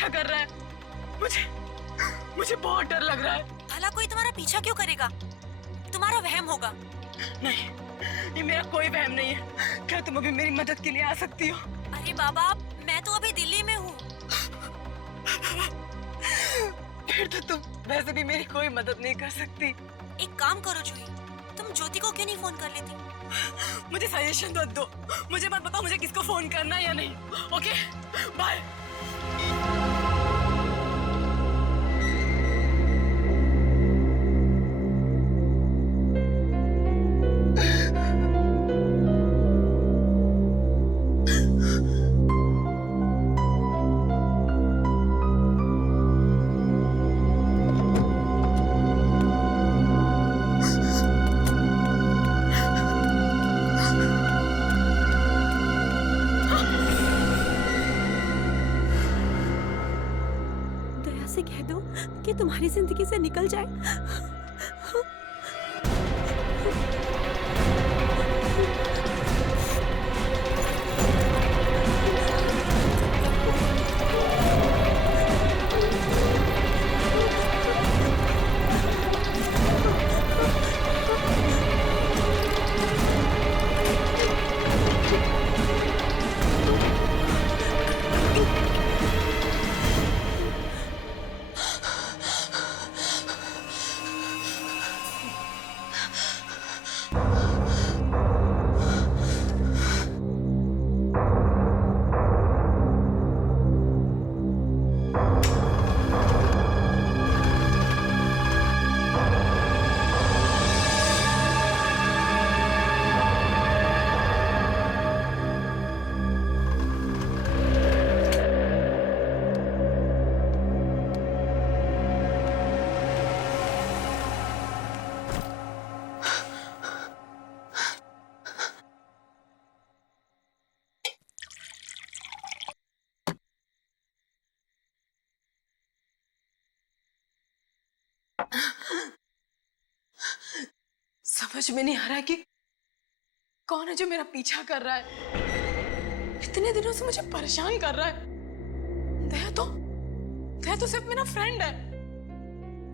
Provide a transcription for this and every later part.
पीछा कर रहा है। मुझे बहुत डर लग रहा है। भला कोई तुम्हारा पीछा क्यों करेगा? तुम्हारा वहम होगा। नहीं, ये मेरा कोई वहम नहीं है। क्या तुम अभी मेरी मदद के लिए आ सकती हो? अरे बाबा, मैं तो अभी दिल्ली में हूँ। फिर तो तुम वैसे भी मेरी कोई मदद नहीं कर सकती। एक काम करो जूही, तुम ज्योति को क्यों नहीं फोन कर लेती? मुझे सजेशन तो दो। मुझे मत बताओ मुझे किसको फोन करना है या नहीं। Okay, bye. से कह दो कि तुम्हारी जिंदगी से निकल जाए। समझ में नहीं आ रहा है कि कौन है जो मेरा पीछा कर रहा है। इतने दिनों से मुझे परेशान कर रहा है। दया तो सिर्फ मेरा फ्रेंड है।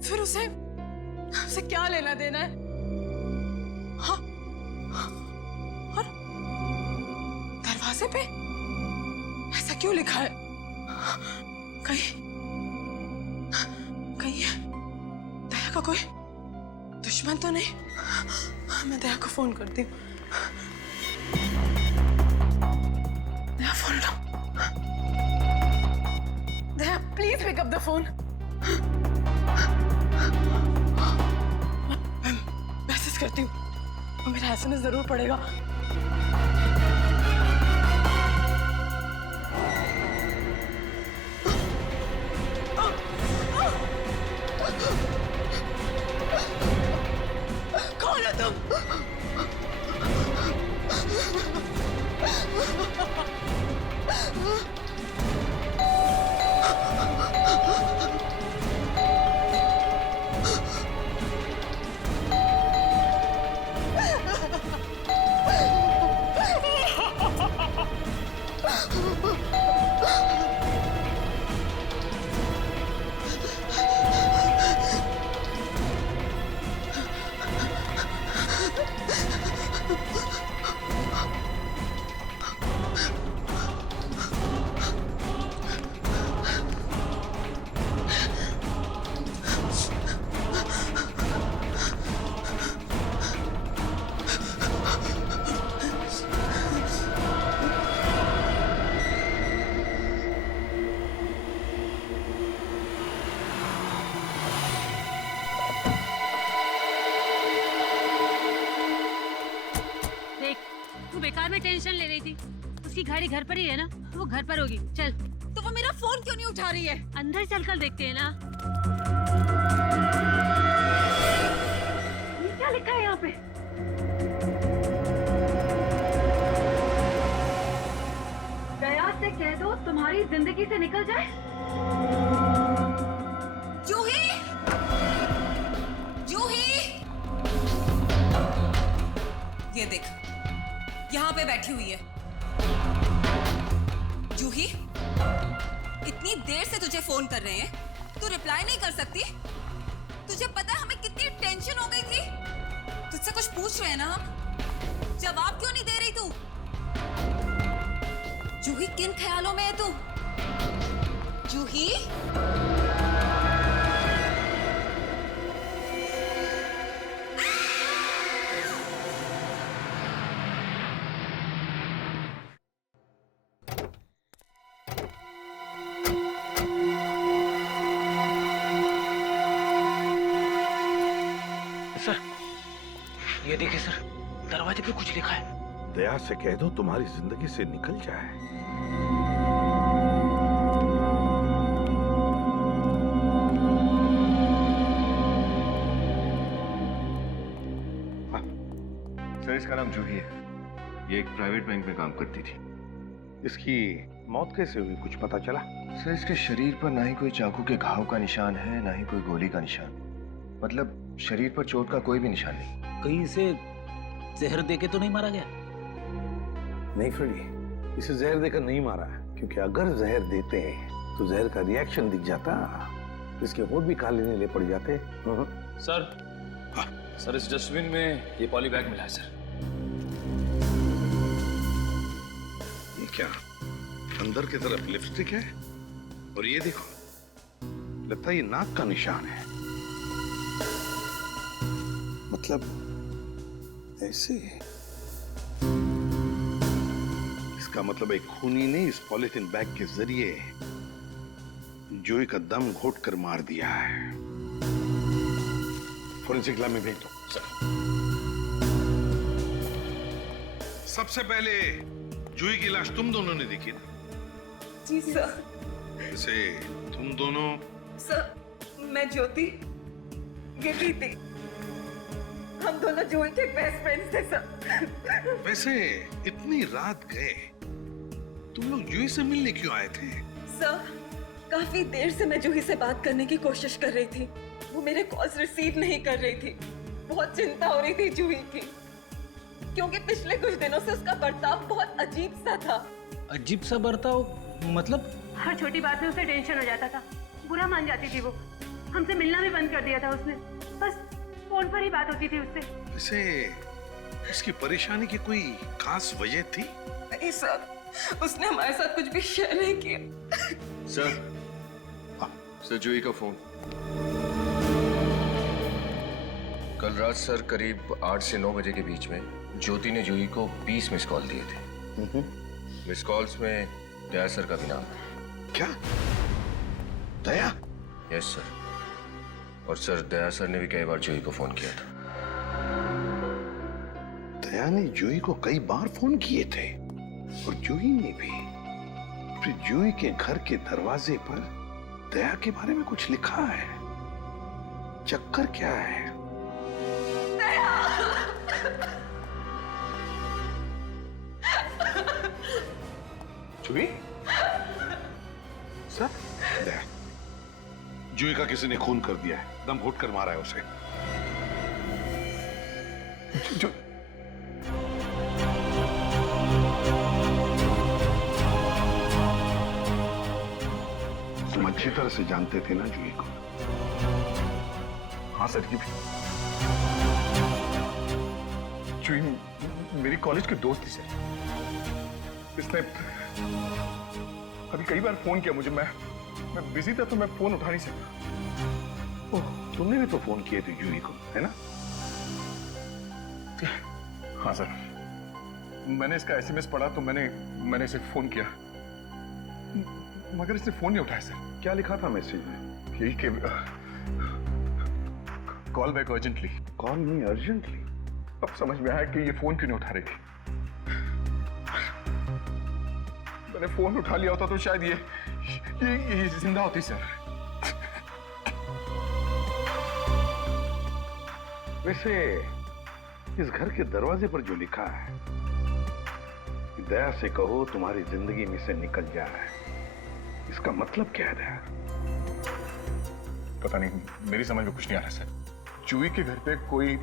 फिर उसे क्या लेना देना है? हाँ, और दरवाजे पे ऐसा क्यों लिखा है? कहीं दया का कोई दुश्मन तो नहीं? मैं दया को फोन करती हूँ। दया, फोन लो। Daya, please pick up the phone. मैं मैसेज करती हूँ और मेरा एसएमएस जरूर पड़ेगा। कौन है तुम? तू बेकार में टेंशन ले रही थी। उसकी गाड़ी घर पर ही है ना, वो घर पर होगी। चल। तो वो मेरा फोन क्यों नहीं उठा रही है? अंदर चलकर देखते हैं ना। ये क्या लिखा है यहाँ पे? दया से कह दो तुम्हारी जिंदगी से निकल जाए। जूही, जूही, ये देख, यहाँ पे बैठी हुई है। जूही, इतनी कितनी देर से तुझे फोन कर रहे हैं, तू रिप्लाई नहीं कर सकती? तुझे पता है हमें कितनी टेंशन हो गई थी? तुझसे कुछ पूछ रहे हैं ना हम, जवाब क्यों नहीं दे रही तू? जूही किन ख्यालों में है तू? जूही? सर, ये देखिए सर, दरवाजे पे कुछ लिखा है। दया से कह दो तुम्हारी जिंदगी से निकल जाए। सर, इसका नाम जूही है। ये एक प्राइवेट बैंक में काम करती थी। इसकी मौत कैसे हुई, कुछ पता चला? सर, इसके शरीर पर ना ही कोई चाकू के घाव का निशान है, ना ही कोई गोली का निशान। मतलब शरीर पर चोट का कोई भी निशान नहीं। कहीं इसे जहर देके तो नहीं मारा गया? नहीं फ्रेडी, इसे जहर देकर नहीं मारा, क्योंकि अगर जहर देते तो जहर का रिएक्शन दिख जाता, इसके होंठ भी काले नीले पड़ जाते। सर, सर इस डस्टबिन में ये पॉली बैग मिला है सर। ये क्या, अंदर की तरफ लिपस्टिक है, और ये देखो, लगता है ये नाक का निशान है। मतलब ऐसे, इसका मतलब एक खूनी ने इस पॉलिथीन बैग के जरिए जूही का दम घोट कर मार दिया है। फोरेंसिक लैब में भेज दो। सबसे पहले जूही की लाश तुम दोनों ने देखी ना? जी सर। वैसे तुम दोनों? सर, मैं ज्योति गिर रही थी। हम दोनों जूही के बेस्ट फ्रेंड्स थे सर। वैसे इतनी रात गए, तुम लोग जूही से मिलने क्यों आए थे? सर, काफी देर से मैं जूही से बात करने की कोशिश कर रही थी। वो मेरे कॉल्स रिसीव नहीं कर रही थी। बहुत चिंता हो रही थी जूही की, क्योंकि पिछले कुछ दिनों से उसका बर्ताव बहुत अजीब सा था। अजीब सा बर्ताव मतलब? हर छोटी बात में उसे टेंशन हो जाता था, बुरा मान जाती थी वो। हमसे मिलना भी बंद कर दिया था उसने, बस फोन पर ही बात होती थी उससे। वैसे उसकी परेशानी की कोई खास वजह थी? नहीं सर, उसने हमारे साथ कुछ भी शेयर नहीं किया। सर जूही का फोन। कल रात सर करीब 8 से 9 बजे के बीच में ज्योति ने जूही को 20 मिस कॉल दिए थे। मिस कॉल्स में दया सर का भी नाम था। क्या? दया? Yes sir. और सर दया सर ने भी कई बार जूही को फोन किया था। दया ने जूही को कई बार फोन किए थे, और जूही ने भी। फिर जूही के घर के दरवाजे पर दया के बारे में कुछ लिखा है। चक्कर क्या है? जूही? सर? दया, जूही का किसी ने खून कर दिया है, दम घोट कर मारा है उसे। जो तुम अच्छी तरह से जानते थे ना जूही को? हाँ सर, ये भी जूही मेरी कॉलेज की दोस्त थी सर। इसने अभी कई बार फोन किया मुझे। मैं बिजी था तो मैं फोन उठा नहीं सकता। ओह, तुमने भी तो फोन किए थे जूही को, है ना? हाँ सर, मैंने इसका एसएमएस पढ़ा तो मैंने इसे फोन किया, मगर इसने फोन नहीं उठाया सर। क्या लिखा था मैसेज में? यही कि कॉल बैक अर्जेंटली। कॉल मी अर्जेंटली? अब समझ में आया कि ये फोन क्यों नहीं उठा रही थी। मैंने फोन उठा लिया होता तो शायद ये जिंदा होती सर। वैसे इस घर के दरवाजे पर जो लिखा है, दया से कहो तुम्हारी जिंदगी में से निकल जाए, इसका मतलब क्या है दया? पता नहीं, मेरी समझ में कुछ नहीं आ रहा सर। जूही के घर पे कोई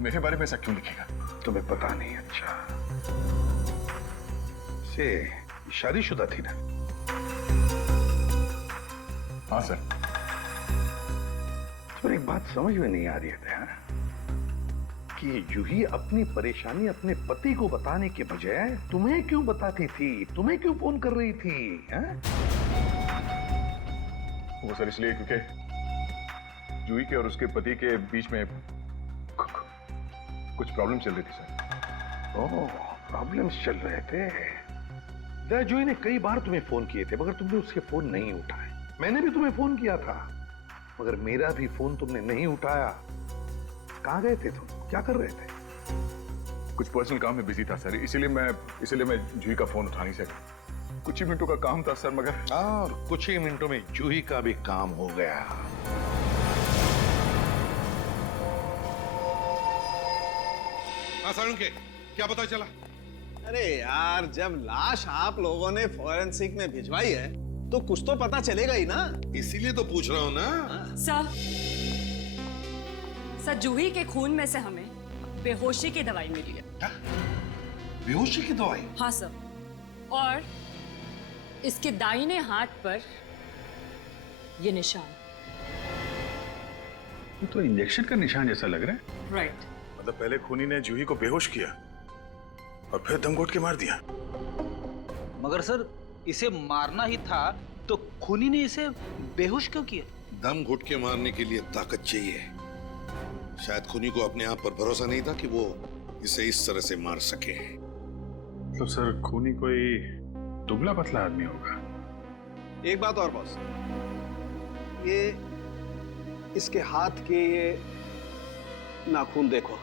मेरे बारे में ऐसा क्यों लिखेगा? तुम्हें पता नहीं? अच्छा, से शादीशुदा थी ना? हाँ सर। तो एक बात समझ में नहीं आ रही है कि जूही अपनी परेशानी अपने पति को बताने के बजाय तुम्हें क्यों बताती थी, तुम्हें क्यों फोन कर रही थी? वो सर इसलिए क्योंकि जूही के और उसके पति के बीच में कुछ प्रॉब्लम चल रही थी सर। ओह, प्रॉब्लम्स चल रहे थे। दया, जूही ने कई बार तुम्हें फोन किए थे मगर तुमने उसके फोन नहीं उठाए। मैंने भी तुम्हें फोन किया था मगर मेरा भी फोन तुमने नहीं उठाया। कहाँ गए थे तुम, क्या कर रहे थे? कुछ पर्सनल काम में बिजी था सर, इसीलिए मैं जूही का फोन उठा नहीं सका। कुछ ही मिनटों का काम था सर, मगर और कुछ ही मिनटों में जूही का भी काम हो गया। के क्या पता चला? अरे यार, जब लाश आप लोगों ने फॉरेंसिक में भिजवाई है तो कुछ तो पता चलेगा ही ना। इसीलिए तो पूछ रहा हूँ ना। सर जूही के खून में से हमें बेहोशी की दवाई मिली है। क्या? बेहोशी की दवाई? हाँ सर, और इसके दाहिने हाथ पर ये निशान। ये तो इंजेक्शन का निशान जैसा लग रहा है। राइट। मतलब पहले खूनी ने जूही को बेहोश किया और फिर दम घोट के मार दिया। मगर सर इसे मारना ही था तो खूनी ने इसे बेहोश क्यों किया? दम घुट के मारने के लिए ताकत चाहिए। शायद खूनी को अपने आप पर भरोसा नहीं था कि वो इसे इस तरह से मार सके। तो सर खूनी कोई दुबला पतला आदमी होगा। एक बात और बॉस, ये इसके हाथ के ये नाखून देखो,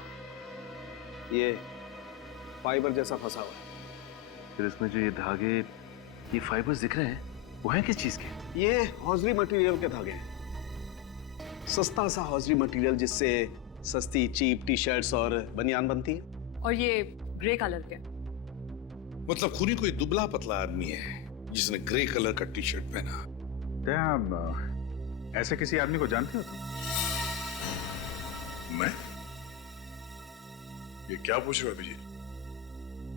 ये फाइबर जैसा फंसा हुआ है। फिर इसमें जो ये धागे, ये फाइबर्स दिख रहे हैं, वो हैं किस चीज के? ये हौजरी मटेरियल के धागे हैं। सस्ता सा हौजरी मटेरियल जिससे सस्ती चीप टी शर्ट्स और बनियान बनती है। और ये ग्रे कलर के। मतलब खूनी कोई दुबला पतला आदमी है जिसने ग्रे कलर का टी शर्ट पहना। दया, ऐसे किसी आदमी को जानते हो तुम? मैं? ये क्या पूछ रहे हो अभिजीत?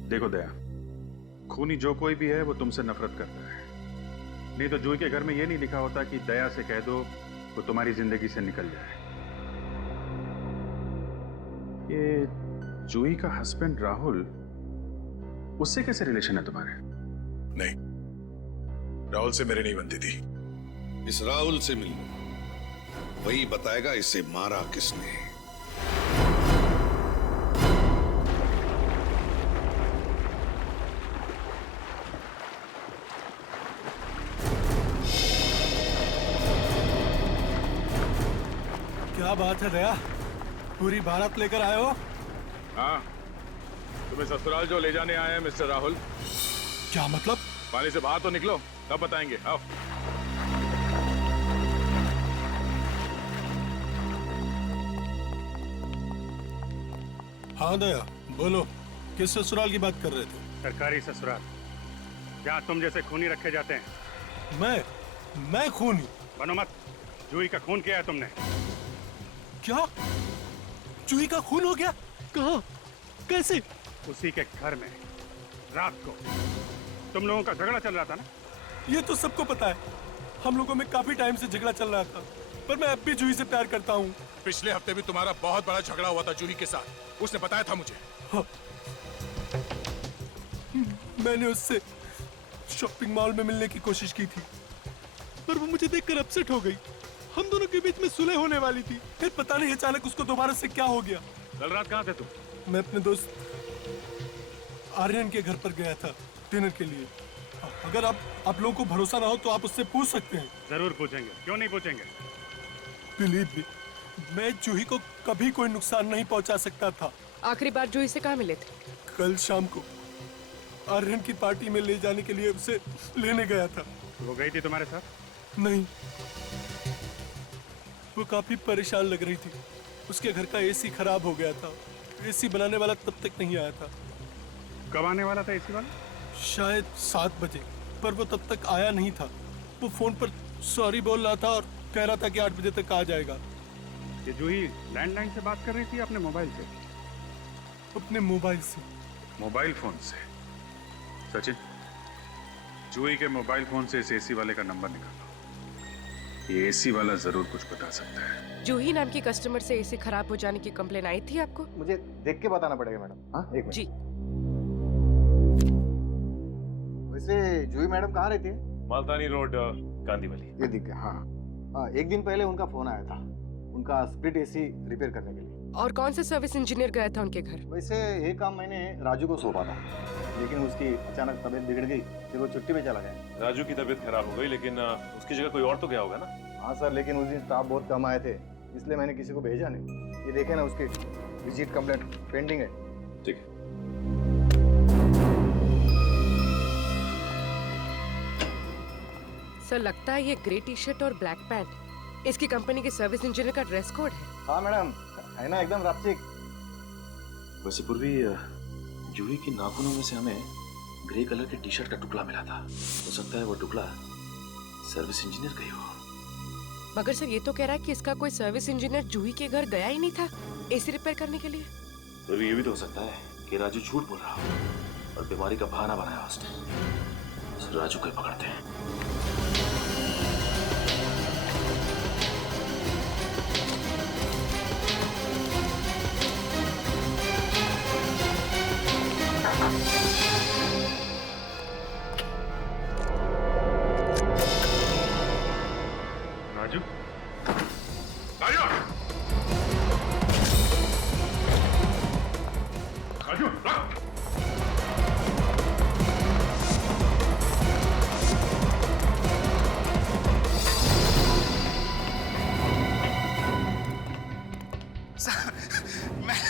देखो दया, खूनी जो कोई भी है वो तुमसे नफरत करता है। नहीं तो जूही के घर में ये नहीं लिखा होता कि दया से कह दो वो तुम्हारी जिंदगी से निकल जाए। ये जूही का हस्बैंड राहुल, उससे कैसे रिलेशन है तुम्हारे? नहीं, राहुल से मेरे नहीं बनती थी। इस राहुल से मिल, वही बताएगा इसे मारा किसने। क्या बात है दया, पूरी बारात लेकर आए हो? हाँ, तुम्हें ससुराल जो ले जाने आए हैं मिस्टर राहुल। क्या मतलब? पानी से बाहर तो निकलो, तब बताएंगे। आओ। हाँ दया, बोलो, किस ससुराल की बात कर रहे थे? सरकारी ससुराल, जहाँ तुम जैसे खूनी रखे जाते हैं। मैं खूनी? बनो मत, जूही का खून किया है तुमने। क्या? जूही का खून हो गया? कहाँ? कैसे? उसी के घर में रात को तुम लोगों का झगड़ा चल रहा था ना? ये तो सबको पता है, हम लोगों में काफी टाइम से झगड़ा चल रहा था, पर मैं अब भी जूही से प्यार करता हूँ। पिछले हफ्ते भी तुम्हारा बहुत बड़ा झगड़ा हुआ था जूही के साथ, उसने बताया था मुझे। हाँ। मैंने उससे शॉपिंग मॉल में मिलने की कोशिश की थी, पर वो मुझे देखकर अपसेट हो गई। हम दोनों के बीच में सुलह होने वाली थी, फिर पता नहीं अचानक उसको दोबारा से क्या हो गया। कल रात कहाँ थे तुम? मैं अपने दोस्त आर्यन के घर पर गया था डिनर के लिए। अगर आप लोगों को भरोसा ना हो तो आप उससे पूछ सकते हैं। जरूर पूछेंगे, क्यों नहीं पूछेंगे। बिलीव मी, मैं जूही को कभी कोई नुकसान नहीं पहुंचा सकता था। आखिरी बार जूही से कहाँ मिले थे? कल शाम को आर्यन की पार्टी में ले जाने के लिए उसे लेने गया था। वो गई थी तुम्हारे साथ? नहीं, वो काफी परेशान लग रही थी। उसके घर का एसी खराब हो गया था, एसी बनाने वाला तब तक नहीं आया था। कब आने वाला था एसी वाला? शायद 7 बजे, पर वो तब तक आया नहीं था। वो फोन पर सॉरी बोल रहा था और कह रहा था कि 8 बजे तक आ जाएगा। ये जूही लैंडलाइन से बात कर रही थी अपने मोबाइल से? अपने मोबाइल से। मोबाइल फोन से? सचिन, जूही के मोबाइल फोन से इस एसी वाले का नंबर निकालो। ये एसी वाला जरूर कुछ बता सकता है। जूही नाम की कस्टमर से एसी खराब हो जाने की कंप्लेन आई थी आपको? मुझे देख के बताना पड़ेगा मैडम। हाँ, एक मिनट। जी। वैसे जूही मैडम कहाँ रहती है? मालतानी रोड, गांधी वाली। ये दिख गया। हाँ, एक दिन पहले उनका फोन आया था, उनका स्प्लिट एसी रिपेयर करने के लिए। और कौन सा सर्विस इंजीनियर गया था उनके घर? वैसे ये काम मैंने राजू को सौंपा था, लेकिन उसकी अचानक तबीयत बिगड़ गई, फिर वो छुट्टी पे चला गया। राजू की तबीयत खराब हो गई, लेकिन उसकी जगह कोई और तो गया होगा ना? हाँ सर, लेकिन उस दिन स्टाफ बहुत कम आए थे, इसलिए मैंने किसी को भेजा नहीं। ये देखे ना, उसकी विजिट कंप्लेंट पेंडिंग है। ठीक है। सर, लगता है ये ग्रे टी शर्ट और ब्लैक पैंट इसकी कंपनी के सर्विस इंजीनियर का ड्रेस कोड है। हाँ मैडम, है ना एकदम रापचिक। वैसे पूर्वी जूही की नाखूनों में से हमें ग्रे कलर के टी शर्ट का टुकड़ा मिला था। हो सकता है वो टुकड़ा सर्विस इंजीनियर का ही हो। मगर सर ये तो कह रहा है कि इसका कोई सर्विस इंजीनियर जूही के घर गया ही नहीं था एसी रिपेयर करने के लिए। तो ये भी तो हो सकता है कि राजू झूठ बोल रहा हो और बीमारी का बहाना बनाया उसने। राजू को पकड़ते हैं। राजू, राजू, राजू,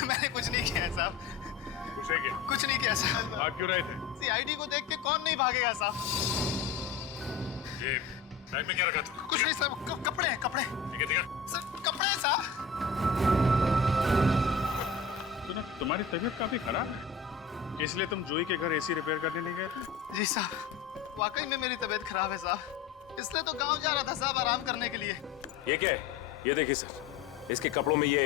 मैंने कुछ नहीं किया साहब। कुछ नहीं किया? कुछ नहीं किया साहब। भाग क्यों रहे थे? सीआईडी को देख के कौन नहीं भागेगा साहब। ये बैग में क्या रखा था? कुछ नहीं साहब, कपड़े हैं, कपड़े। दिखा। सर कपड़े हैं साहब। सुनो, तुम्हारी तबीयत काफी खराब है, इसलिए तुम जूही के घर एसी रिपेयर करने नहीं गए थे? जी साहब, वाकई में मेरी तबीयत खराब है साहब, इसलिए तो गांव जा रहा था साहब आराम करने के लिए। ये क्या है? ये देखिए सर, इसके कपड़ों में ये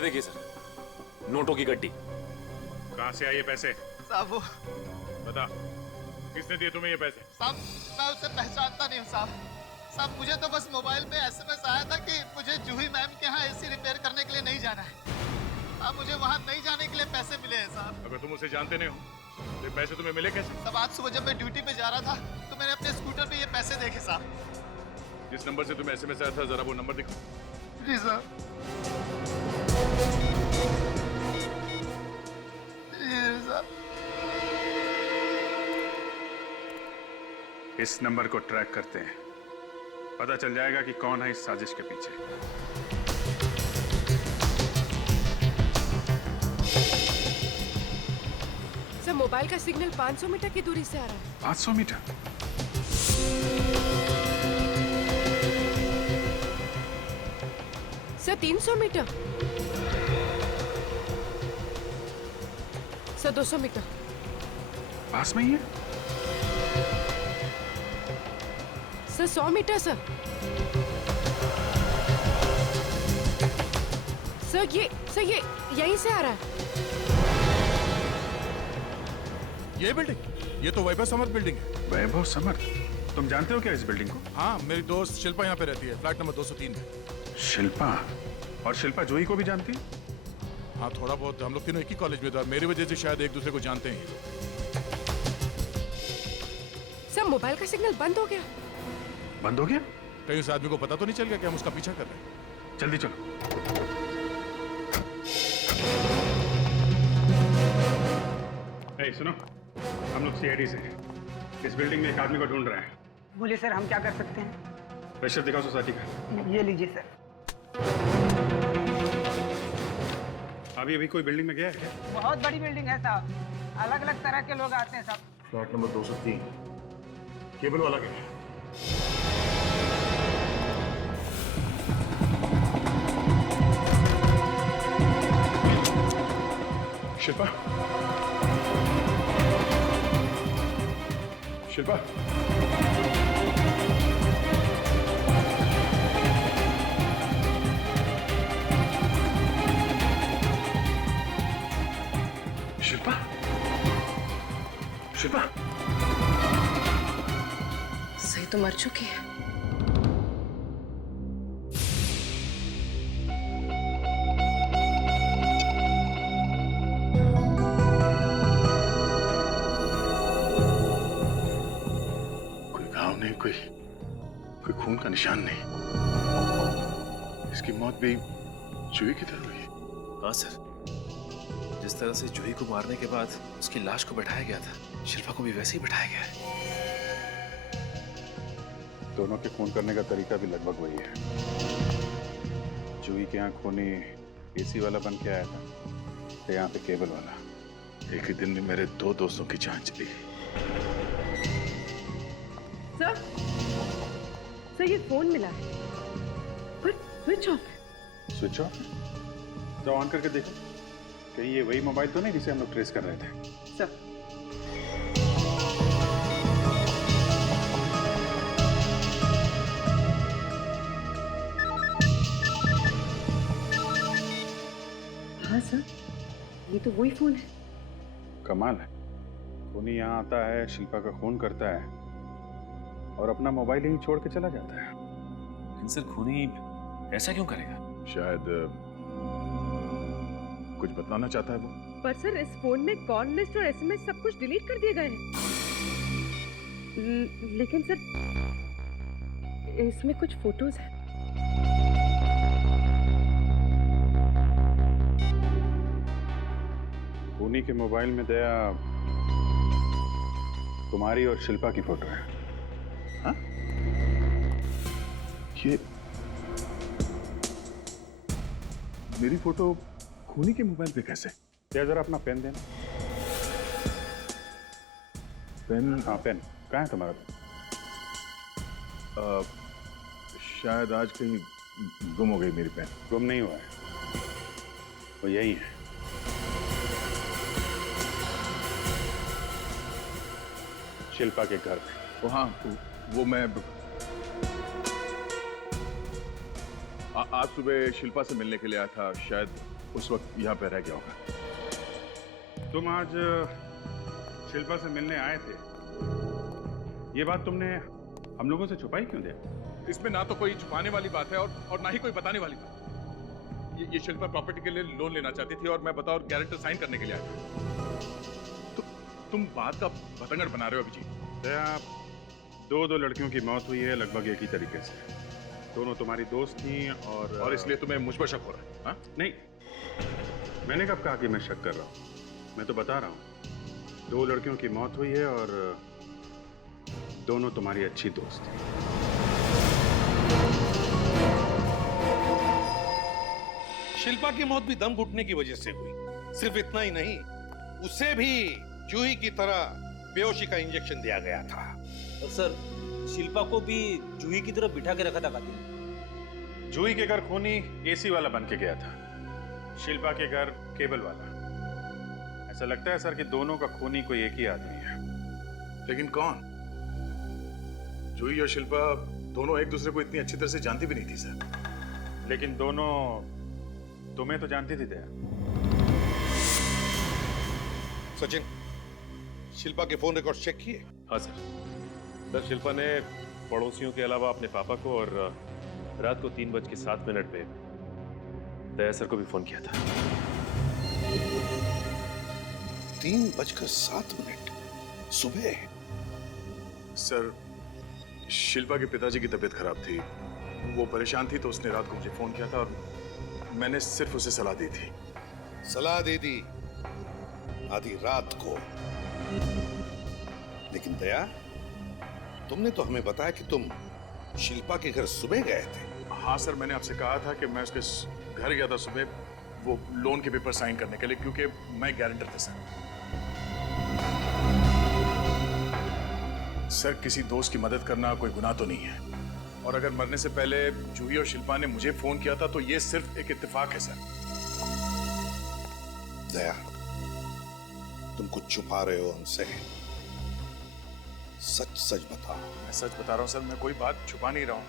देखिए सर, नोटों की गड्डी। कहाँ से आए ये पैसे? साहब वो बता, किसने दिए तुम्हें ये पैसे? साहब मैं उसे पहचानता नहीं हूँ साहब। साहब मुझे तो बस मोबाइल पे एसएमएस आया था कि मुझे जूही मैम के यहाँ एसी रिपेयर करने के लिए नहीं जाना है। अब मुझे वहाँ नहीं जाने के लिए पैसे मिले हैं साहब। अगर तुम उसे जानते नहीं हो तो पैसे तुम्हें मिले कैसे? साहब आज सुबह जब मैं ड्यूटी पे जा रहा था तो मैंने अपने स्कूटर पे ये पैसे देखे साहब। जिस नंबर से तुम्हें एसएमएस आया था, जरा वो नंबर दिखाओ। जी साहब। ये साहब। इस नंबर को ट्रैक करते हैं, पता चल जाएगा कि कौन है इस साजिश के पीछे। सर मोबाइल का सिग्नल 500 मीटर की दूरी से आ रहा है। 500 metre? Sir 300 metre. Sir 200 metre. पास में ही है? Sir 100 metre sir. सर ये यहीं से आ रहा है। ये बिल्डिंग? ये तो वैभव समर्थ बिल्डिंग है। वैभव समर्थ? तुम जानते हो क्या इस बिल्डिंग को? हाँ, मेरी दोस्त शिल्पा यहाँ पे रहती है, फ्लैट नंबर 203 में। शिल्पा? और शिल्पा जूही को भी जानती है? हाँ, थोड़ा बहुत। हम लोग तीनों एक ही कॉलेज में थे, मेरी वजह से शायद एक दूसरे को जानते हैं। सर मोबाइल का सिग्नल बंद हो गया। बंद हो गया? कहीं उस आदमी को पता तो नहीं चल गया कि हम उसका पीछा कर रहे हैं? जल्दी चलो। ए, सुनो, हम लोग सीआईडी से हैं। इस बिल्डिंग में एक आदमी को ढूंढ रहे हैं। बोलिए सर, हम क्या कर सकते हैं? प्रेशर दिखाओ सोसाइटी का। ये लीजिए सर। अभी अभी कोई बिल्डिंग में गया है क्या? बहुत बड़ी बिल्डिंग है साहब, अलग अलग तरह के लोग आते हैं साहब। फ्लैट नंबर 203, केबल वाला गया है। शिल्पा? शिल्पा? शिल्पा? शिल्पा? तो मर चुकी है। कोई घाव नहीं, कोई खून का निशान नहीं। इसकी मौत भी जूही की तरह हुई। हाँ सर, जिस तरह से जूही को मारने के बाद उसकी लाश को बैठाया गया था, शिल्पा को भी वैसे ही बैठाया गया है। दोनों के खून करने का तरीका भी लगभग वही है। जूही के यहाँ खूनी एसी वाला बन के आया था, तो यहाँ पे केबल वाला। एक ही दिन में मेरे 2 दोस्तों की जान चली गई। सर ये फोन मिला है पर स्विच ऑफ है। Switch off? तो ऑन करके देखो, कहीं ये वही मोबाइल तो नहीं जिसे हम लोग ट्रेस कर रहे थे। सर हाँ सर, ये तो वही फोन है। कमाल है, खूनी यहाँ आता है, शिल्पा का खून करता है और अपना मोबाइल यहीं छोड़ के चला जाता है। लेकिन सर खूनी ऐसा क्यों करेगा? शायद कुछ बताना चाहता है वो। पर सर इस फोन में कॉल लिस्ट और एसएमएस सब कुछ डिलीट कर दिए गए हैं। लेकिन सर इसमें कुछ फोटोज हैं। खूनी के मोबाइल में दया तुम्हारी और शिल्पा की फोटो है। हाँ? ये मेरी फोटो खूनी के मोबाइल पे कैसे? क्या जरा अपना पेन देना। पेन? हाँ पेन कहाँ है तुम्हारा? शायद आज कहीं गुम हो गई मेरी पेन। गुम नहीं हुआ है, वो यही है। शिल्पा के घर में। वो हाँ, वो मैं आज सुबह शिल्पा से मिलने के लिए आया था, शायद उस वक्त यहाँ पे रह गया होगा। तुम आज शिल्पा से मिलने आए थे, ये बात तुमने हम लोगों से छुपाई क्यों दिया? इसमें ना तो कोई छुपाने वाली बात है और ना ही कोई बताने वाली बात। ये शिल्पा प्रॉपर्टी के लिए लोन लेना चाहती थी और मैं बतौर गारंटर साइन करने के लिए आया था। तुम बात का बतंगड़ बना रहे हो अभिजीत। दो लड़कियों की मौत हुई है लगभग एक ही तरीके से। दोनों तुम्हारी दोस्त थी और इसलिए तुम्हें मुझ पर शक हो रहा है? हाँ? नहीं, मैंने कब कहा कि मैं शक कर रहा हूं? मैं तो बता रहा हूं, 2 लड़कियों की मौत हुई है और दोनों तुम्हारी अच्छी दोस्त थी। शिल्पा की मौत भी दम घुटने की वजह से हुई। सिर्फ इतना ही नहीं, उसे भी जूही की तरह बेहोशी का इंजेक्शन दिया गया था। और सर शिल्पा को भी जूही की तरफ बिठा के रखा था कातिल। जूही के घर खूनी एसी वाला बन के गया था, शिल्पा के घर केबल वाला। ऐसा लगता है सर कि दोनों का खूनी कोई एक ही आदमी है। लेकिन कौन? जूही और शिल्पा दोनों एक दूसरे को इतनी अच्छी तरह से जानती भी नहीं थी सर। लेकिन दोनों तुम्हें तो जानती थी दया। सचिन, शिल्पा के फोन रिकॉर्ड चेक किए? हाँ सर, शिल्पा ने पड़ोसियों के अलावा अपने पापा को और रात को 3:07 पे दया सर को भी फोन किया था। 3:07 सुबह? सर शिल्पा के पिताजी की तबीयत खराब थी, वो परेशान थी, तो उसने रात को मुझे फोन किया था और मैंने सिर्फ उसे सलाह दी थी। सलाह दे दी आधी रात को। लेकिन दया, तुमने तो हमें बताया कि तुम शिल्पा के घर सुबह गए थे। हाँ सर, मैंने आपसे कहा था कि मैं उसके घर गया था सुबह, वो लोन के पेपर साइन करने के लिए, क्योंकि मैं गारंटर था सर। सर किसी दोस्त की मदद करना कोई गुनाह तो नहीं है, और अगर मरने से पहले जूही और शिल्पा ने मुझे फोन किया था तो ये सिर्फ एक इत्तेफाक है सर। दया, तुम कुछ छुपा रहे हो हमसे। सच सच बताओ। मैं सच बता रहा हूँ सर, मैं कोई बात छुपा नहीं रहा हूँ।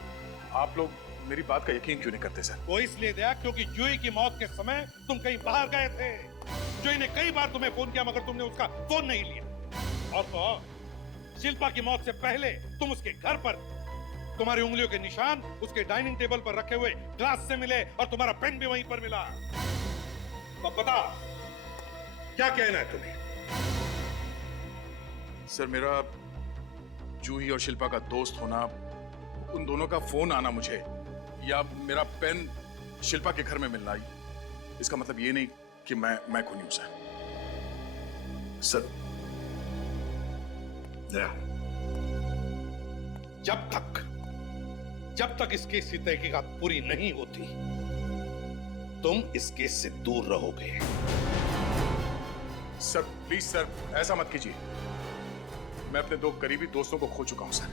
आप लोग मेरी बात का यकीन क्यों नहीं करते सर? वो इसलिए दया क्योंकि जूही की मौत के समय तुम कहीं बाहर गए थे। जूही ने कई बार तुम्हें फोन किया मगर तुमने उसका फोन नहीं लिया। और तो शिल्पा की मौत से पहले तुम उसके घर पर, तुम्हारी उंगलियों के निशान उसके डाइनिंग टेबल पर रखे हुए ग्लास से मिले और तुम्हारा पेन भी वहीं पर मिला। तो बता, क्या कहना है तुम्हें? सर, मेरा जूही और शिल्पा का दोस्त होना, उन दोनों का फोन आना मुझे, या मेरा पेन शिल्पा के घर में मिलना, इसका मतलब ये नहीं कि मैं खूनी हूं सर। दया, जब तक इस केस की तहकीकात पूरी नहीं होती, तुम इस केस से दूर रहोगे। सर प्लीज सर, ऐसा मत कीजिए। मैं अपने 2 करीबी दोस्तों को खो चुका हूं सर,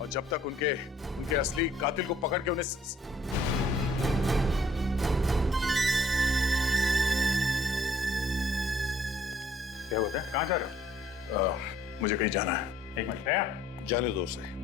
और जब तक उनके असली कातिल को पकड़ के उन्हें क्या होता है? कहाँ जा रहे हो? मुझे कहीं जाना है। एक मिनट है, जाने दो उसे।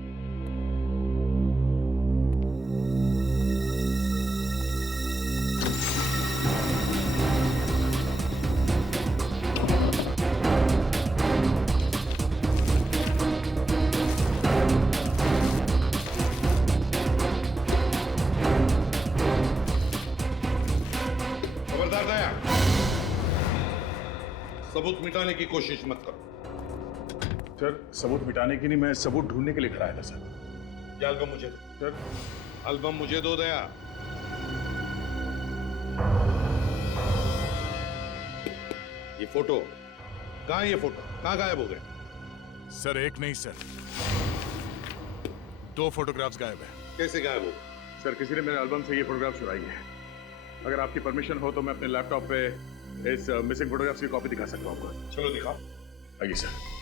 खबरदार दया, सबूत मिटाने की कोशिश मत करो। सर, सबूत मिटाने की नहीं, मैं सबूत ढूंढने के लिए खड़ा आया था सर। ये एल्बम मुझे दो। सर, एल्बम मुझे दो दया। ये फोटो कहाँ है? ये फोटो कहाँ गायब हो गए? सर एक नहीं सर, 2 फोटोग्राफ्स गायब है। कैसे गायब हो? सर, किसी ने मेरे एल्बम से ये फोटोग्राफ चुराई है। अगर आपकी परमिशन हो तो मैं अपने लैपटॉप पे इस मिसिंग फोटोग्राफ्स की कॉपी दिखा सकता हूँ आपको। चलो दिखाओ। आइए सर।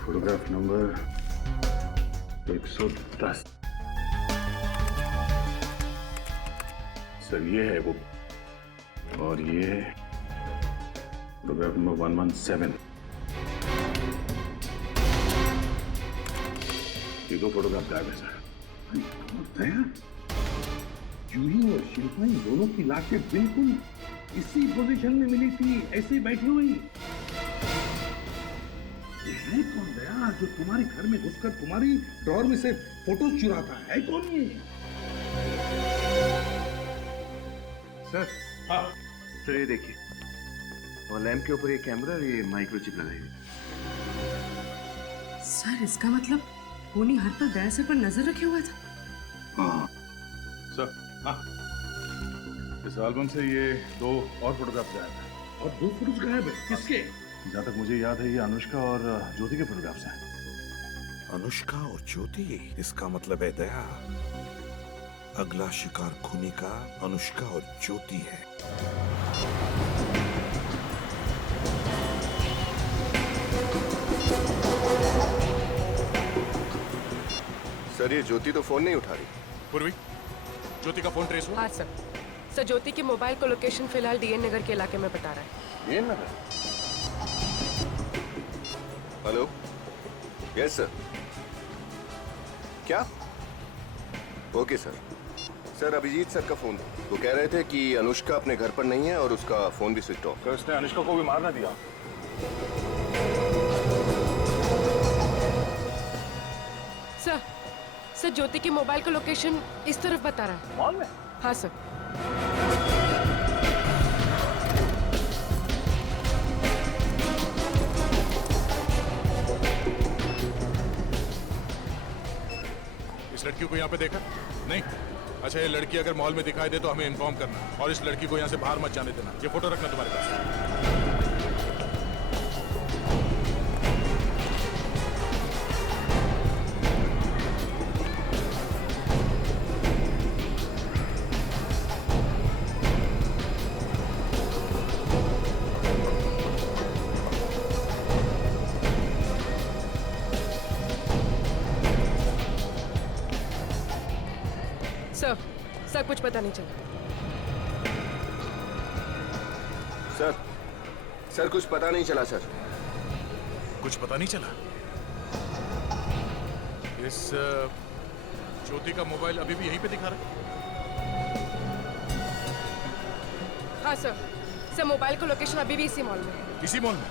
Photograph number 110। सर ये है वो, और ये फोटोग्राफ नंबर 117। ये 2 फोटोग्राफ गायब है सर। दया, जूही और शिल्पा इन दोनों की लाशें बिल्कुल इसी पोजीशन में मिली थी, ऐसे बैठी हुई। ये है कौन दया, जो तुम्हारे घर में घुसकर तुम्हारी ड्रॉर में से फोटोज चुराता है? कौन ये? सर, हाँ सर ये देखिए, और लैंप के ऊपर ये कैमरा और ये माइक्रोचिप लगाई हुई। सर इसका मतलब खूनी हाथ पर दया सर पर नजर रखे हुआ था। हाँ सर, हाँ, इस एल्बम से ये 2 और फोटोग्राफ्स गायब हैं। और 2 फोटोज गायब है? किसके? जहाँ तक मुझे याद है ये अनुष्का और ज्योति के फोटोग्राफ्स हैं। अनुष्का और ज्योति, इसका मतलब है दया, अगला शिकार खूनी का अनुष्का और ज्योति है। सर ये ज्योति तो फोन नहीं उठा रही। पूर्वी, ज्योति का फोन ट्रेस हुआ? हाँ सर। सर ज्योति की मोबाइल को लोकेशन फिलहाल डीएन नगर के इलाके में बता रहा है। DN Nagar? Hello, yes sir. क्या? Okay sir. Sir Abhijeet sir का फोन, वो कह रहे थे कि अनुष्का अपने घर पर नहीं है और उसका फोन भी स्विच ऑफ। तो उसने अनुष्का को भी मारना दिया? सर ज्योति की मोबाइल का लोकेशन इस तरफ बता रहा है। मॉल में? हाँ सर। इस लड़की को यहाँ पे देखा? नहीं? अच्छा, ये लड़की अगर मॉल में दिखाई दे तो हमें इन्फॉर्म करना, और इस लड़की को यहाँ से बाहर मत जाने देना। ये फोटो रखना तुम्हारे पास। सर कुछ पता नहीं चला। सर कुछ पता नहीं चला सर। कुछ पता नहीं चला? इस ज्योति का मोबाइल अभी भी यहीं पे दिखा रहा है? हाँ सर, सर मोबाइल का लोकेशन अभी भी इसी मॉल में है। इसी मॉल में?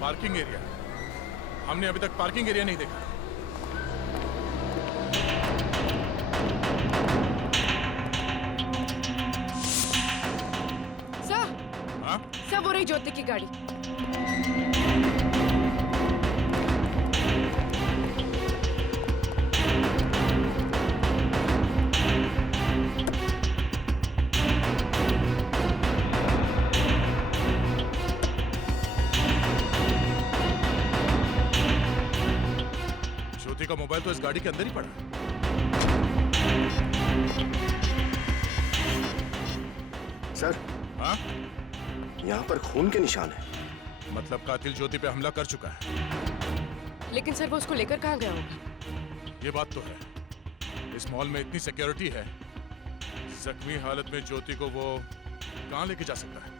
Parking area? हमने अभी तक पार्किंग एरिया नहीं देखा। सर, हाँ? सर वो रही ज्योति की गाड़ी। ज्योति का मोबाइल तो इस गाड़ी के अंदर ही पड़ा। सर, हाँ? यहाँ पर खून के निशान है। मतलब कातिल ज्योति पे हमला कर चुका है। लेकिन सर वो उसको लेकर कहाँ गया होगा? ये बात तो है। इस मॉल में इतनी सिक्योरिटी है, जख्मी हालत में ज्योति को वो कहाँ लेके जा सकता है?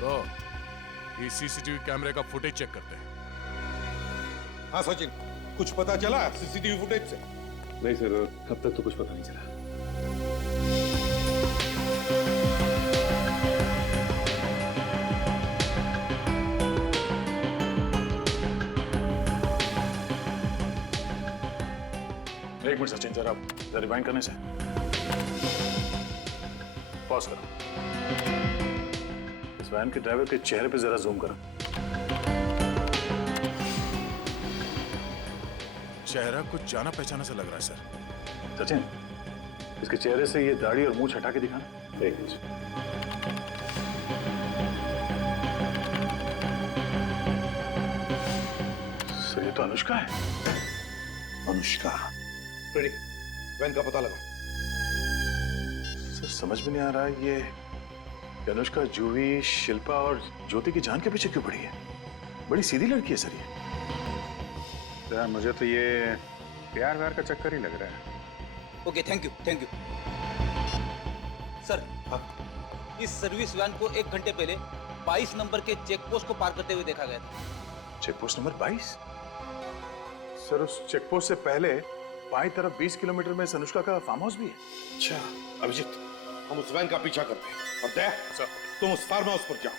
तो इस सीसीटीवी कैमरे का फुटेज चेक करते हैं। हाँ सचिन, कुछ पता चला सीसीटीवी फुटेज से? नहीं सर, अब तक तो कुछ पता नहीं चला। एक मिनट सचिन, जरा रिवाइंड करने से पॉज करो। इस वैन के ड्राइवर के चेहरे पे जरा जूम करो। चेहरा कुछ जाना पहचाना सा लग रहा है सर। सचिन, इसके चेहरे से ये दाढ़ी और मूंछ हटा के दिखाना। एक मिनट। सर, ये तो अनुष्का है। अनुष्का? रेडी, वैन का पता लगा। सर समझ में नहीं आ रहा है ये अनुष्का जूही, शिल्पा और ज्योति की जान के पीछे क्यों पड़ी है? बड़ी सीधी लड़की है सर ये। सर मुझे तो ये प्यार व्यार का चक्कर ही लग रहा है। Okay, thank you. सर, इस सर्विस वैन को 1 घंटे पहले 22 नंबर के चेक पोस्ट को पार करते हुए देखा गया था। Check post number 22? सर उस चेक पोस्ट से पहले बाईं तरफ 20 किलोमीटर में अनुष्का का फार्म हाउस भी है। अच्छा अभिजीत, हम उस वैन का पीछा करते हैं और दया सर, तुम उस फार्म हाउस पर जाओ।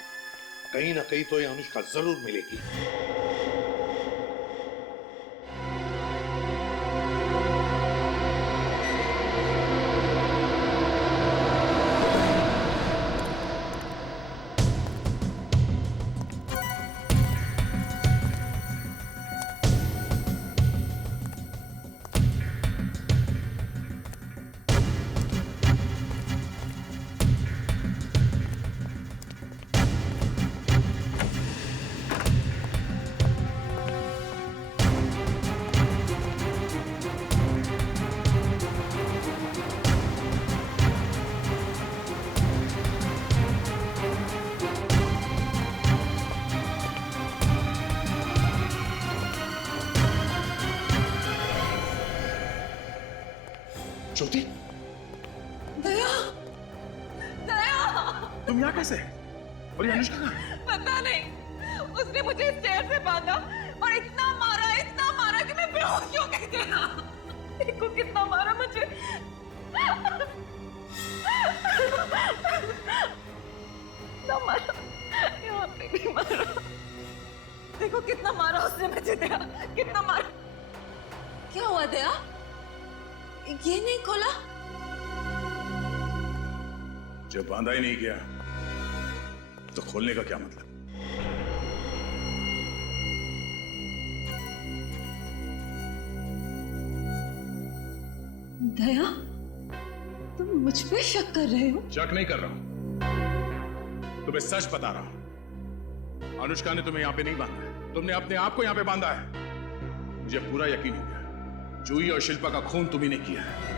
कहीं ना कहीं तो ये अनुष्का जरूर मिलेगी। ज्योति, दया, तुम यहाँ कैसे? और ये अनुष्का कहाँ? पता नहीं, उसने मुझे इस चेयर से बांधा और इतना मारा कि मैं बेहोश हो गई थी। देखो कितना मारा मुझे। इतना मारा, यहाँ पे भी मारा। देखो कितना मारा उसने मुझे, दया, कितना मारा। क्या हुआ दया? ये नहीं खोला? जब बांधा ही नहीं किया तो खोलने का क्या मतलब? दया, तुम मुझ पे शक कर रहे हो? शक नहीं कर रहा हूं, तुम्हें सच बता रहा हूं। अनुष्का ने तुम्हें यहां पे नहीं बांधा है, तुमने अपने आप को यहां पे बांधा है। मुझे पूरा यकीन हो गया, जूही और शिल्पा का खून तुम्ही ने किया है।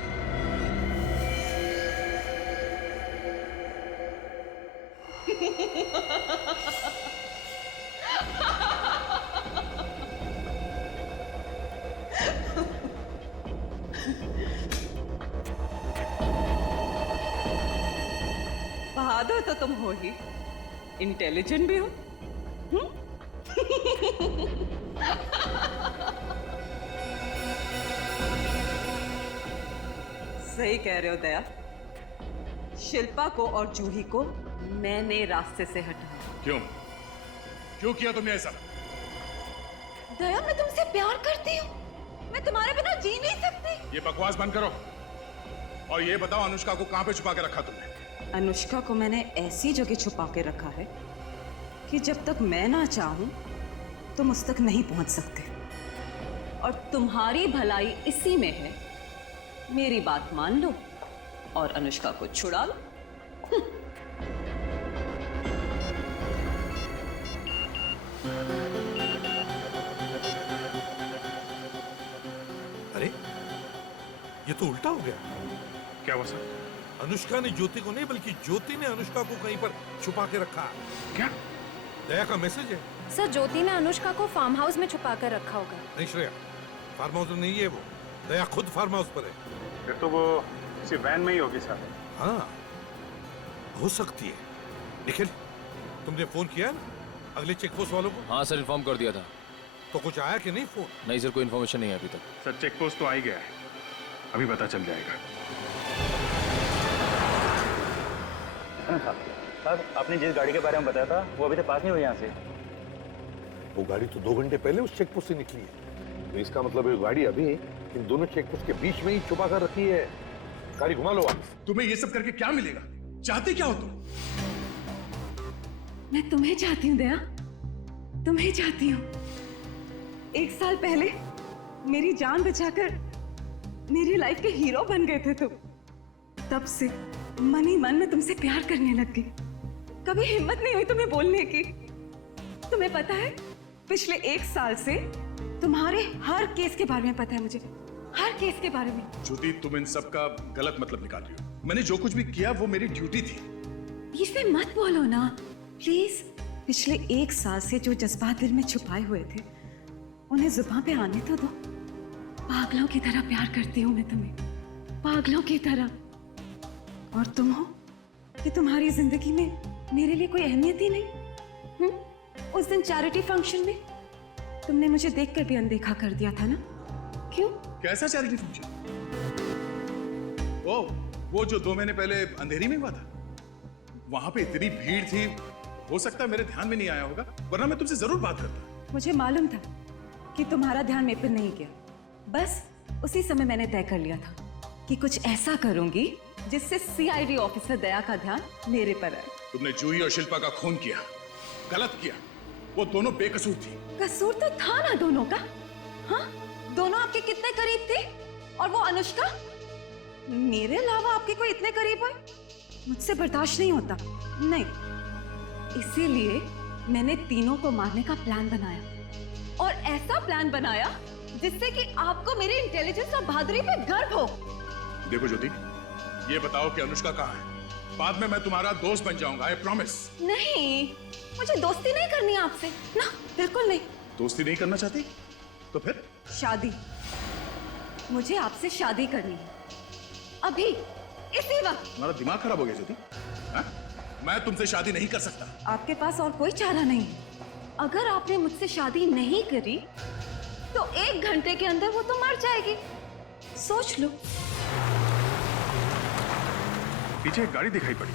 बहादुर तो तुम हो ही, इंटेलिजेंट भी हो। सही कह रहे हो दया। शिल्पा को और जूही को मैंने रास्ते से हटाया। क्यों क्यों किया तुमने ऐसा? दया, मैं तुमसे प्यार करती हूँ। मैं तुम्हारे बिना जी नहीं सकती। ये बकवास बंद करो और ये बताओ अनुष्का को कहां पे छुपा के रखा तुमने? अनुष्का को मैंने ऐसी जगह छुपा के रखा है कि जब तक मैं ना चाहूं तुम उस तक नहीं पहुंच सकते। और तुम्हारी भलाई इसी में है। मेरी बात मान लो और अनुष्का को छुड़ा लो। अरे ये तो उल्टा हो गया। क्या हुआ सर? अनुष्का ने ज्योति को नहीं बल्कि ज्योति ने अनुष्का को कहीं पर छुपा के रखा। क्या? दया का मैसेज है। सर ज्योति ने अनुष्का को फार्म हाउस में छुपा कर रखा होगा। नहीं श्रेया, फार्म हाउस में नहीं है वो। दया खुद फार्म हाउस पर है। फिर तो वो किसी वैन में ही होगी सर। हाँ हो सकती है। निखिल, तुमने फोन किया ना अगले चेक पोस्ट वालों को? हाँ सर, इन्फॉर्म कर दिया था। तो कुछ आया कि नहीं फोन? नहीं सर, कोई इन्फॉर्मेशन नहीं है अभी तक। सर चेक पोस्ट तो आ ही गया है, अभी पता चल जाएगा। सर आपने जिस गाड़ी के बारे में बताया था वो अभी तक पास नहीं हुई यहाँ से। वो गाड़ी तो 2 घंटे पहले उस चेक पोस्ट से निकली है। तो इसका मतलब है गाड़ी अभी इन दोनों चेक पोस्ट के बीच में ही छुपा कर रखी है। गाड़ी घुमा लो आप। तुम्हें ये सब करके क्या मिलेगा? चाहते क्या हो तुम? मैं तुम्हें चाहती हूँ दया, तुम्हें चाहती हूँ। 1 साल पहले मेरी जान बचाकर मेरी लाइफ के हीरो बन गए थे तुम। तब से मन ही मन में तुमसे प्यार करने लग गई। कभी हिम्मत नहीं हुई तुम्हें बोलने की। तुम्हें पता है पिछले 1 साल से तुम्हारे हर केस के बारे में पता है मुझे, हर केस के बारे में। ज्योति, तुम इन सब का गलत मतलब निकाल रही हो। मैंने जो कुछ भी किया वो मेरी ड्यूटी थी। इसे मत बोलो ना प्लीज। पिछले 1 साल से जो जज्बात दिल में छुपाए हुए थे उन्हें जुबान पे आने तो दो। पागलों की तरह प्यार करती हूँ मैं तुम्हें, पागलों की तरह। और तुम हो कि तुम्हारी जिंदगी में मेरे लिए कोई अहमियत ही नहीं। उस दिन चैरिटी फंक्शन में तुमने मुझे देखकर भी अनदेखा कर दिया था ना? क्यों? कैसा चैरिटी फंक्शन? वो जो 2 महीने पहले अंधेरी में हुआ था। वहां पे इतनी भीड़ थी, हो सकता है मेरे ध्यान में नहीं आया होगा, वरना मैं तुमसे जरूर बात करता। मुझे मालूम था कि तुम्हारा ध्यान मेरे पर नहीं गया। बस उसी समय मैंने तय कर लिया था कि कुछ ऐसा करूंगी जिससे सीआईडी ऑफिसर दया का ध्यान मेरे पर आए। तुमने जूही और शिल्पा का खून किया, गलत किया। वो दोनों बेकसूर थी। कसूर तो था ना दोनों का। हाँ, दोनों आपके कितने करीब थे? और वो अनुष्का मेरे अलावा आपके कोई इतने करीब है? मुझसे बर्दाश्त नहीं होता। नहीं, इसीलिए मैंने तीनों को मारने का प्लान बनाया। और ऐसा प्लान बनाया जिससे कि आपको मेरी इंटेलिजेंस और बहादुरी पे गर्व हो। देखो ज्योति, ये बताओ कि अनुष्का कहाँ है? बाद में मैं तुम्हारा दोस्त बन जाऊंगा, आई प्रॉमिस। नहीं, मुझे दोस्ती नहीं करनी है आपसे ना, बिल्कुल नहीं। दोस्ती नहीं करना चाहती? तो फिर? शादी। मुझे आपसे शादी करनी है, अभी, इसी वक्त। तुम्हारा दिमाग खराब हो गया ज्योति? मैं तुमसे शादी नहीं कर सकता। आपके पास और कोई चारा नहीं है। अगर आपने मुझसे शादी नहीं करी तो 1 घंटे के अंदर वो तो मर जाएगी। सोच लो। पीछे एक गाड़ी दिखाई पड़ी।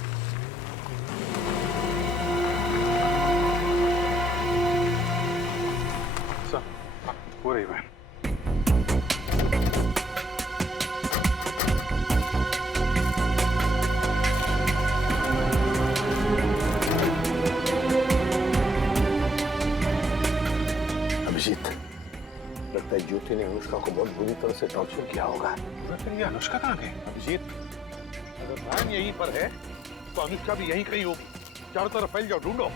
सर, हो रही वैन। अभिजीत, लगता है ज्योति ने अनुष्का को बहुत बुरी तरह से टॉर्चर किया होगा। फिर ये अनुष्का कहाँ गई? अभिजीत, अगर वैन यहीं पर है तो अनुष्का भी यहीं कहीं होगी। चारों तरफ फैल जाओ, ढूंढो।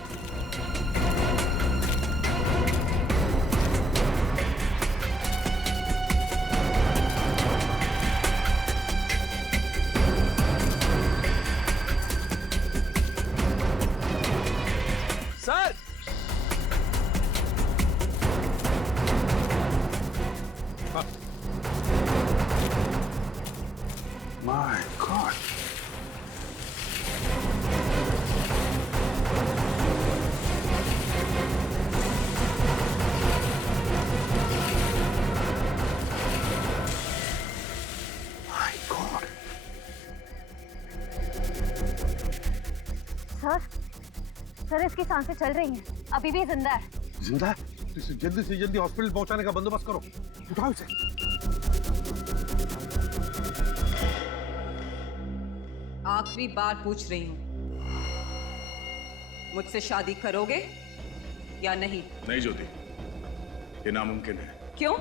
Sir, My God. My God. Sir इसकी सांसें चल रही हैं, अभी भी जिंदा है। जिंदा? तो इसे जल्दी से जल्दी हॉस्पिटल पहुंचाने का बंदोबस्त करो। उठाओ इसे। आखिरी बार पूछ रही हूँ, मुझसे शादी करोगे या नहीं? नहीं ज्योति, ये नामुमकिन है। क्यों?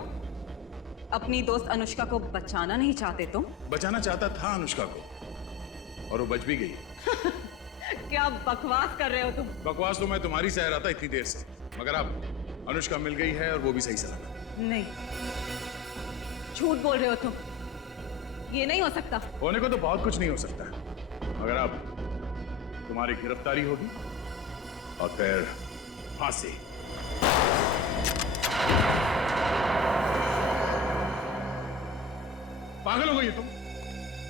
अपनी दोस्त अनुष्का को बचाना नहीं चाहते तुम? बचाना चाहता था अनुष्का को, और वो बच भी गई। क्या बकवास कर रहे हो तुम? बकवास तो मैं तुम्हारी सह रहा था इतनी देर से, मगर अब अनुष्का मिल गई है और वो भी सही सलामत। नहीं, झूठ बोल रहे हो तुम। ये नहीं हो सकता। होने को तो बहुत कुछ नहीं हो सकता, मगर अब तुम्हारी गिरफ्तारी होगी और फिर फांसी। पागल हो गई तुम?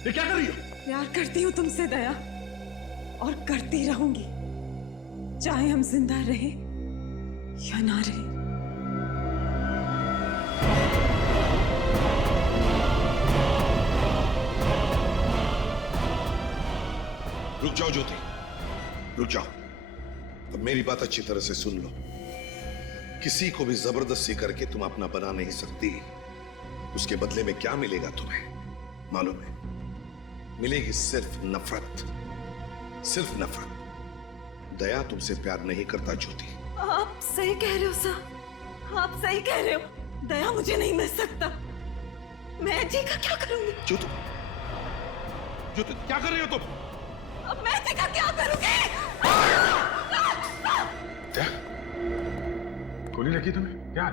ये क्या कर रही हो? प्यार करती हूँ तुमसे दया, और करती रहूंगी, चाहे हम जिंदा रहे या ना रहे। रुक जाओ ज्योति, रुक जाओ। अब मेरी बात अच्छी तरह से सुन लो। किसी को भी जबरदस्ती करके तुम अपना बना नहीं सकती। उसके बदले में क्या मिलेगा तुम्हें मालूम है? मिलेगी सिर्फ नफरत, सिर्फ नफरत। दया तुमसे प्यार नहीं करता ज्योति। आप सही कह रहे हो सर, आप सही कह रहे हो। दया मुझे नहीं मिल सकता। मैं जी का क्या करूंगी? ज्योति, ज्योति क्या कर रही हो तुम? अब मैं जी का क्या करूंगी? क्या गोली लगी तुम्हें? क्या?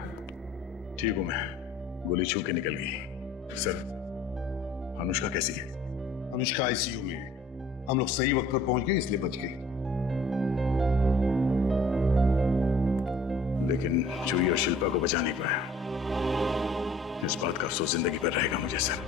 ठीक हूं मैं, गोली छू के निकल गई। सर, अनुष्का कैसी है? अनुष्का आईसीयू में है। हम लोग सही वक्त पर पहुंच गए इसलिए बच गई। लेकिन जूही और शिल्पा को बचा नहीं पाया। इस बात का अफसोस जिंदगी भर रहेगा मुझे सर।